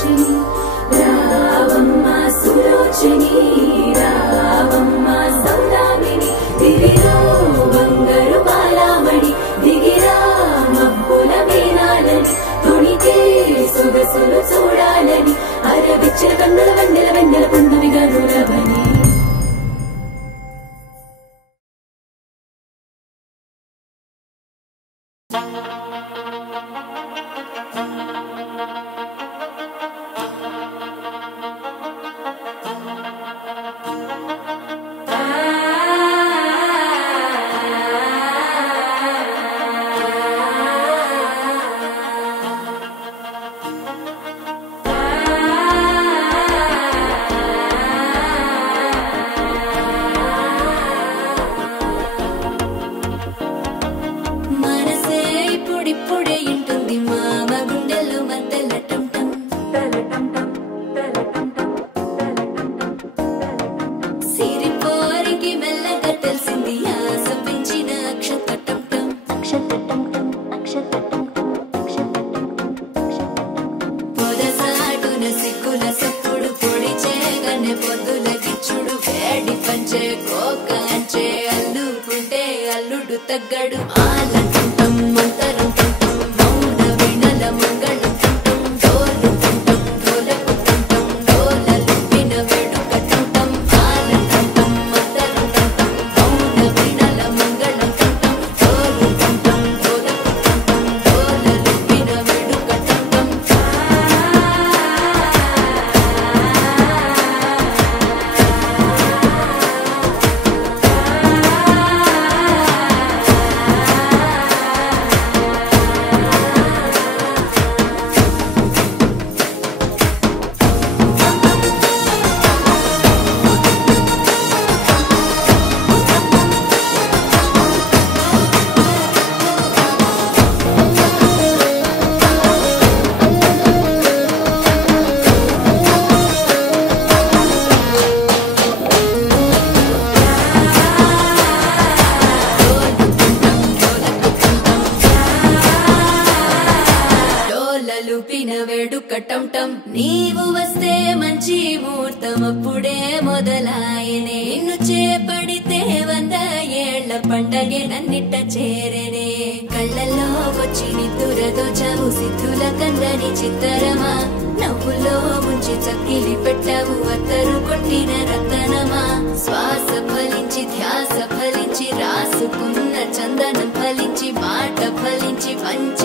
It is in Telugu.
సులోచని రావమ్మ సులోచని రావమ్మ సౌదామిని దిగిరో బంగారు బాలామణి దిగిరా మబ్బుల మేనాలని తొణితే సొగసులు చూడాలని అరవిచ్చిన కన్నుల వెన్నెల వెన్నెల పున్నమిగా నులవని తగ్గడు ఆలంటం మంతరం తంటం మౌన వీణల మంగళం తంటం డోలు తంటం డోలకు తంటం డోలలు విన వేడుక తంటం ఆలంటం మంతరం తంటం మౌన వీణల మంగళం తంటం డోలు తంటం డోలకు తంటం డోలలు విన వేడుక తంటం వేడుకటం నీవు వస్తే మంచి ముహూర్తం అప్పుడే మొదలాయనే నిన్ను చేపడితే 100 ఏళ్ల పండగే నన్నిట్ట చేరనే కళ్ళల్లో వచ్చి నిద్దురదోచావు సిద్ధుల కందని చిత్తరమా నవ్వులో ముంచి చక్కిలి పెట్టావు అత్తరు కొట్టిన రతనమా శ్వాస ఫలించి ధ్యాస ఫలించి రాసుకున్న చందనం ఫలించి మాట ఫలించి పంచ